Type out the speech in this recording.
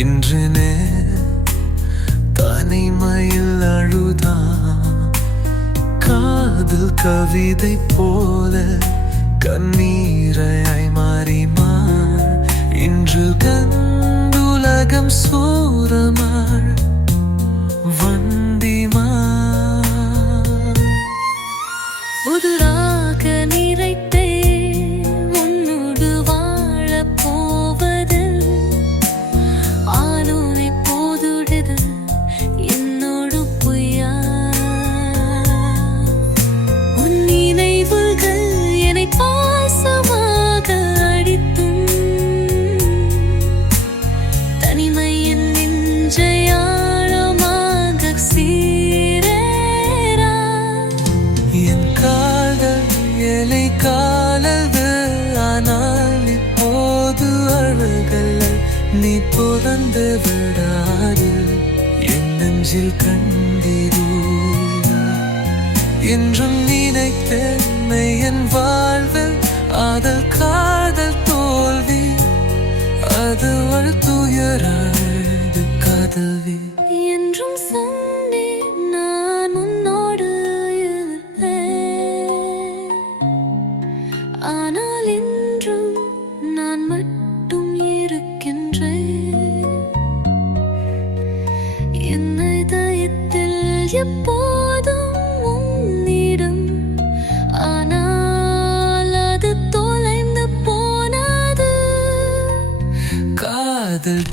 இன்று தனிமையில் அழுதா காதல் கவிதை போல கண்ணீரையாய் மாறிமா இன்று கண்டுலகம் சூரமாள் வண்டிமா உதுராக நிறைத்தே உன்னோடு வாழப் போவது ஆனோனை போதுடுது என்னோடு பொய்யா உன் நினைவுகள் என்னை பாசமாக அடித்தும் தனிமையின் நெஞ்சை ஆழமாக சீரேரா என் காதல் எலை காலது ஆனால் இப்போது அழகல்ல நீ புலந்து விடாது என் நெஞ்சில் கண்டிரு என்றும் நினைத்தேன்மை என் வாழ்வில் ஆதல் காதல் தோல்வி அது அவள் துயராது காதல்வி என்றும் சொன்னேன் நான் உன்னோடு இருப்பேன் ஆனால் இன்றும் நான் மட்டும் இருக்கின்றேன் என் இதயத்தில் எப்போதும் உன்னிடம் ஆனால் அது தொலைந்து போனது காதல்